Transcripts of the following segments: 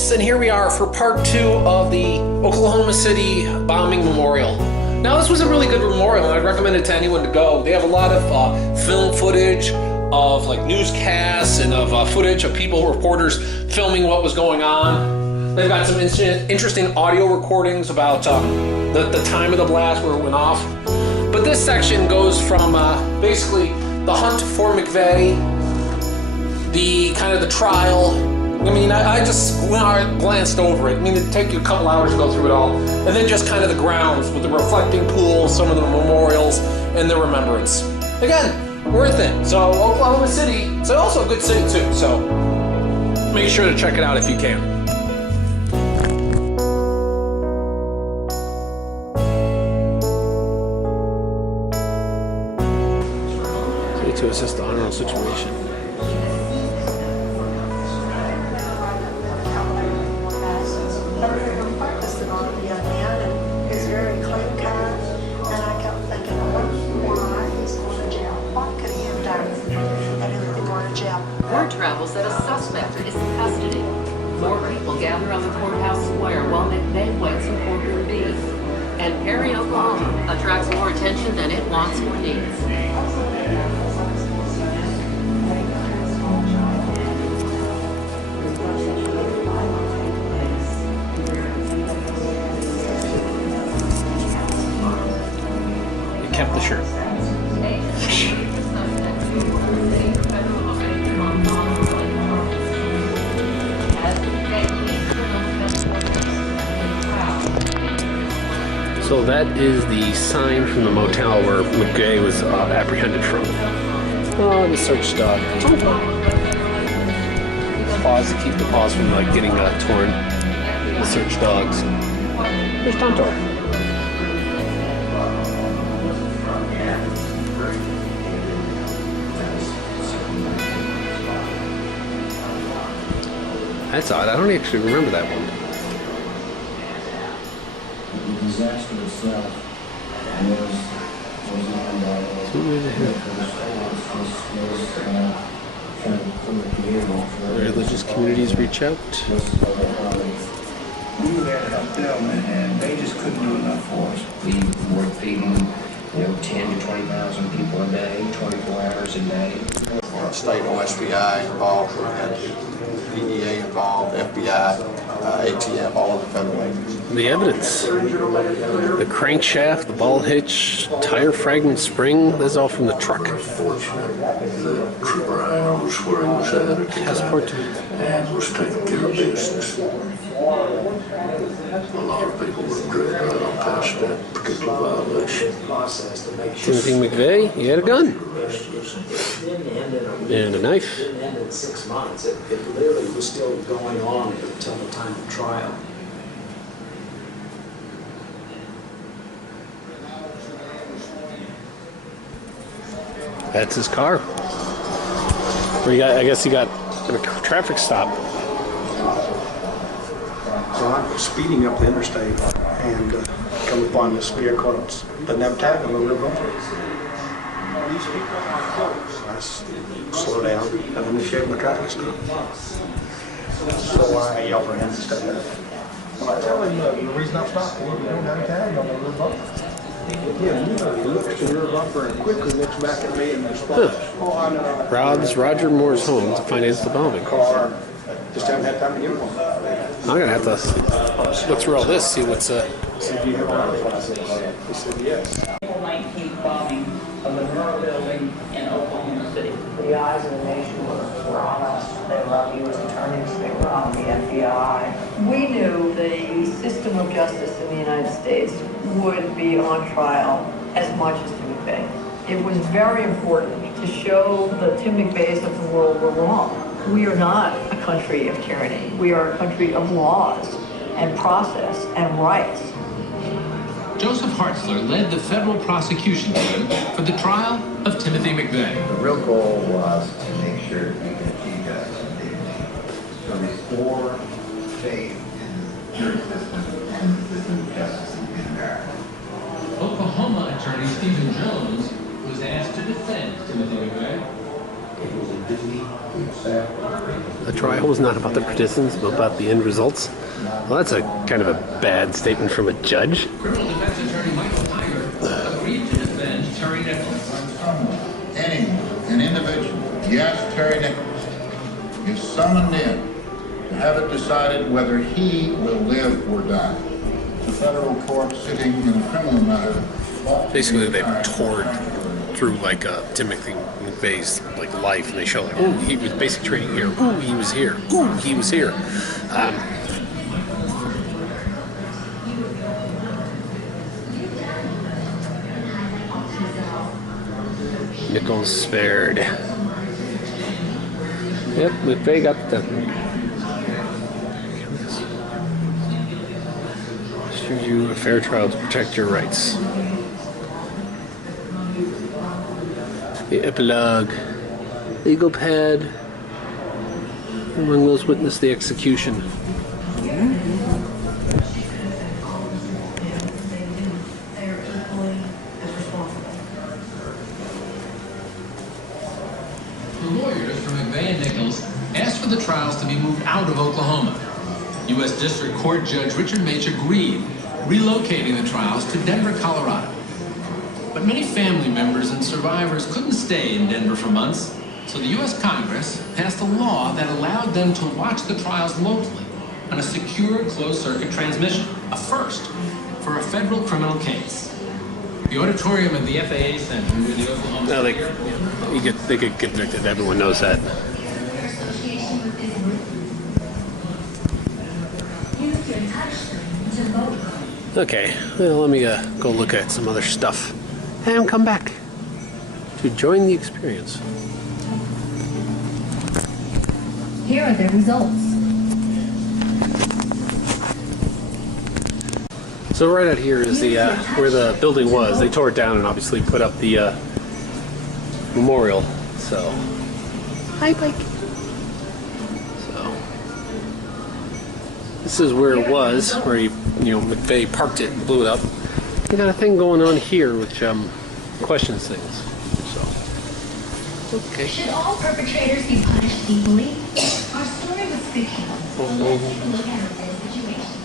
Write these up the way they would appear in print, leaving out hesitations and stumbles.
Yes, and here we are for part 2 of the Oklahoma City bombing memorial. Now, this was a really good memorial, and I'd recommend it to anyone to go. They have a lot of film footage of like newscasts and of footage of people, reporters filming what was going on. They've got some interesting audio recordings about the time of the blast, where it went off. But this section goes from basically the hunt for McVeigh, the kind of the trial. I mean, I just glanced over it. I mean, it'd take you a couple hours to go through it all. And then just kind of the grounds with the reflecting pools, some of the memorials, and the remembrance. Again, worth it. So, Oklahoma City, it's also a good city too. So, make sure to check it out if you can. To assist the honorable situation. He's very clean cut, and I kept thinking, why he's going to jail? What could he have done that he would be going to jail? Word travels that a suspect is in custody. More people gather on the courthouse square while McVeigh waits in courtroom B. And Perry, Oklahoma attracts more attention than it wants or needs. Kept the shirt. So that is the sign from the motel where McVeigh was apprehended from. Oh, the search dog. Pause to keep the paws from like getting torn. The search dogs. There's Tonto. That's odd. I don't actually remember that one. The disaster itself was religious communities reach out. We were there to help them, and they just couldn't do enough for us. We were feeding, 10 to 20,000 people a day, 24 hours a day. State OSBI involved, we had DEA involved, FBI, ATF, all of the federal agencies. The evidence. The crankshaft, the ball hitch, tire fragment spring, that's all from the truck. The trooper I was where he was at Passport. and was taking care of business. A lot of people were dragged right on past that particular violation. Timothy McVeigh, he had a gun. And a knife. It didn't end in 6 months. It literally was still going on until the time of trial. That's his car. Or I guess he got in a traffic stop. So I was speeding up the interstate and come upon this vehicle that doesn't have a tag on the rear bumper. I slow down and initiate my traffic stop. So I yell for him to step back. Well, I tell him the reason I'm stopping, you don't have a tag on the rear bumper. Yeah, he looks to the rear bumper and quickly looks back at me and responds. Oh, I know. Robs Roger Moore's home to finance the bombing. Car, just haven't had time to get one. I'm gonna have to look through all this, see what's I said, do you have a driver's license? He said, yes. April 19th bombing of the Murrah building in Oklahoma City. The eyes of the nation were on us. They were on U.S. attorneys. They were on the FBI. We knew the system of justice in the United States would be on trial as much as Tim McVeigh. It was very important to show the Tim McVeighs of the world were wrong. We are not a country of tyranny. We are a country of laws and process and rights. Joseph Hartzler led the federal prosecution team for the trial of Timothy McVeigh. The real goal was to make sure that we could achieve justice and dignity, to restore faith in the jury system and the system of justice in America. Oklahoma attorney Stephen Jones was asked to defend Timothy McVeigh. The trial was not about the participants, but about the end results. Well, that's a kind of a bad statement from a judge. Criminal defense attorney Michael Tiger agreed to defend Terry Nichols. An individual, yes, Terry Nichols, is summoned in to have it decided whether he will live or die. The federal court sitting in a criminal matter. Basically, they've toured through like Timothy McVeigh's like life, and they show like, oh, he was basic training here. Ooh, he was here. Ooh, he was here. Nichols spared. Yep, McVeigh got the. Should you a fair trial to protect your rights? The epilogue. Legal pad. Among those witnessed the execution. The lawyers for McVeigh and Nichols asked for the trials to be moved out of Oklahoma. U.S. District Court Judge Richard Mach agreed, relocating the trials to Denver, Colorado. But many family members and survivors couldn't stay in Denver for months, so the U.S. Congress passed a law that allowed them to watch the trials locally on a secure closed-circuit transmission, a first for a federal criminal case. The auditorium of the FAA Center where the Oklahoma... No, they get convicted. Everyone knows that. Okay, well, let me go look at some other stuff and come back to join the experience. Here are the results. So right out here is the where the building was. They tore it down and obviously put up the memorial. So, hi, Pike. So, this is where it was, where McVeigh parked it and blew it up. We got a thing going on here which questions things. So, okay. Should all perpetrators be punished equally? Our story was fictional, so let's take a look at this situation.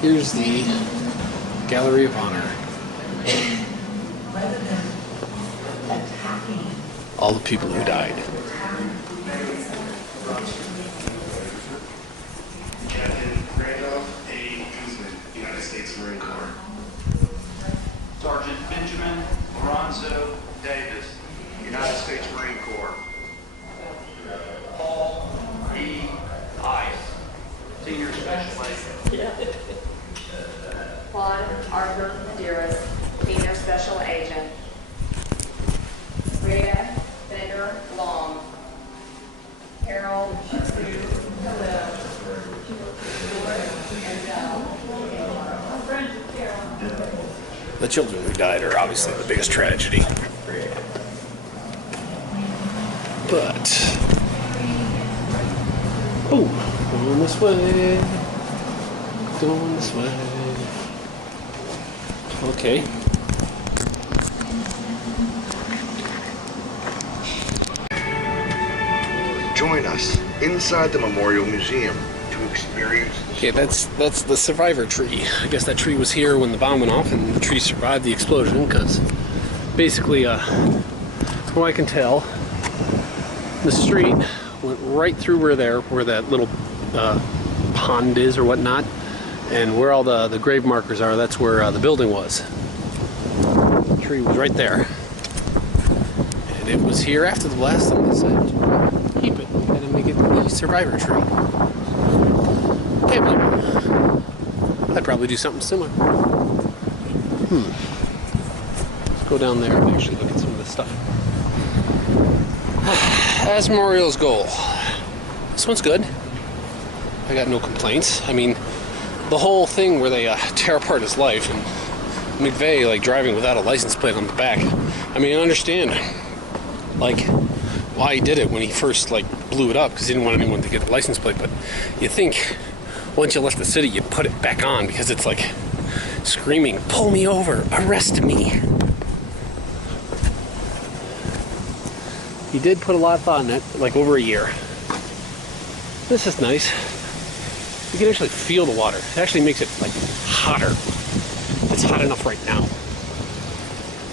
Here's the Gallery of Honor. All the people who died. Captain Randolph A. Guzman, United States Marine Corps. Sergeant Benjamin Lorenzo Davis, United States Marine Corps. Paul E. Ice, Senior Special Agent. Juan Arthur Medeiros, Senior Special Agent. Rhea Bender Long. Harold Sue Khalil. The children who died are obviously the biggest tragedy. But, oh, going this way, going this way. Okay. Join us inside the Memorial Museum to experience. Okay, that's the survivor tree. I guess that tree was here when the bomb went off, and the tree survived the explosion because basically, from what I can tell, the street went right through where that little pond is or whatnot, and where all the grave markers are. That's where the building was. The tree was right there, and it was here after the blast, and they decided to keep it and make it the survivor tree. Can't blame them. I'd probably do something similar. Let's go down there and actually look at some of this stuff. As Memorial's goal. This one's good. I got no complaints. I mean, the whole thing where they tear apart his life and McVeigh like driving without a license plate on the back. I mean, I understand like why he did it when he first like blew it up because he didn't want anyone to get the license plate. But you think once you left the city, you put it back on because it's like screaming, "Pull me over, arrest me." He did put a lot of thought in it, like over a year. This is nice. You can actually feel the water. It actually makes it like hotter. It's hot enough right now.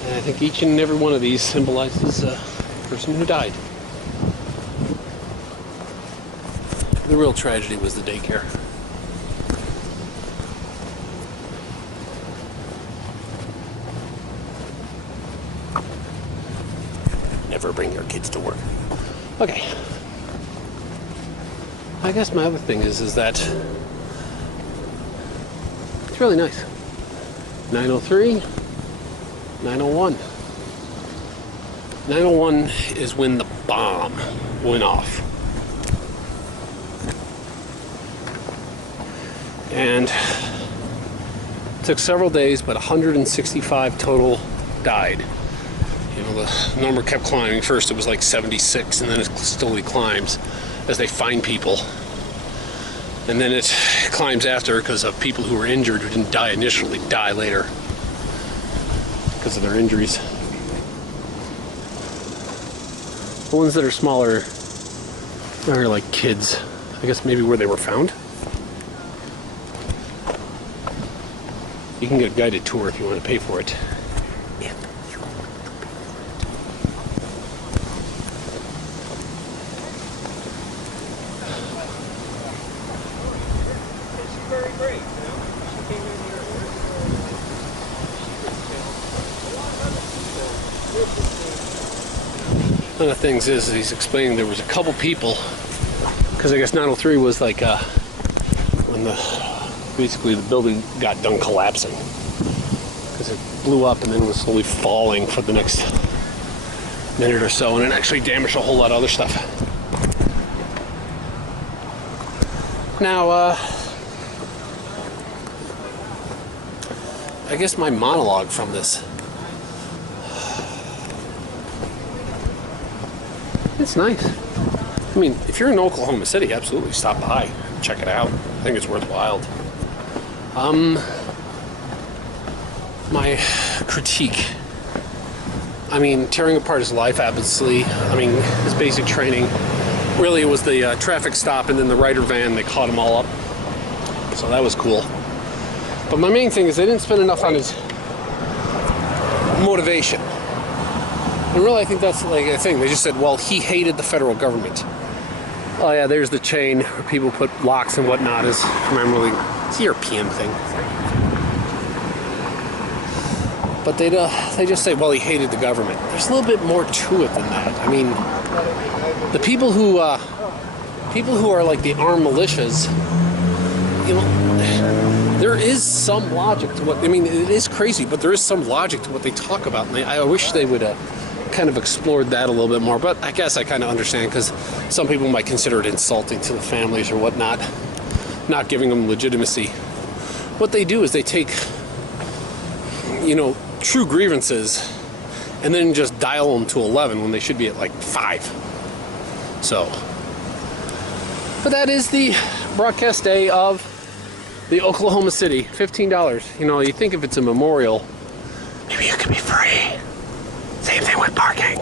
And I think each and every one of these symbolizes a person who died. The real tragedy was the daycare. Never bring your kids to work. Okay. I guess my other thing is that it's really nice. 903, 901. 901 is when the bomb went off. And it took several days, but 165 total died. You know, the number kept climbing. First it was like 76, and then it slowly climbs as they find people. And then it climbs after because of people who were injured who didn't die initially die later because of their injuries. The ones that are smaller are like kids. I guess maybe where they were found. You can get a guided tour if you want to pay for it. One of the things is he's explaining there was a couple people, because I guess 903 was like when basically the building got done collapsing, because it blew up and then was slowly falling for the next minute or so, and it actually damaged a whole lot of other stuff. Now, I guess my monologue from this. It's nice. I mean, if you're in Oklahoma City, absolutely stop by, check it out. I think it's worthwhile. My critique. I mean, tearing apart his life, obviously. I mean, his basic training. Really, it was the traffic stop and then the Ryder van. They caught them all up. So that was cool. But my main thing is they didn't spend enough on his motivation. And really, I think that's like a thing. They just said, well, he hated the federal government. Oh yeah, there's the chain where people put locks and whatnot. It's a European thing. But they just say, well, he hated the government. There's a little bit more to it than that. I mean, the people who are like the armed militias, you know, there is some logic to what, I mean, it is crazy, but there is some logic to what they talk about. And I wish they would kind of explored that a little bit more, but I guess I kind of understand, because some people might consider it insulting to the families or whatnot, not giving them legitimacy. What they do is they take, you know, true grievances and then just dial them to 11 when they should be at like 5. So, but that is the broadcast day of the Oklahoma City. $15. You know, you think if it's a memorial, maybe it could be free. Same thing with parking.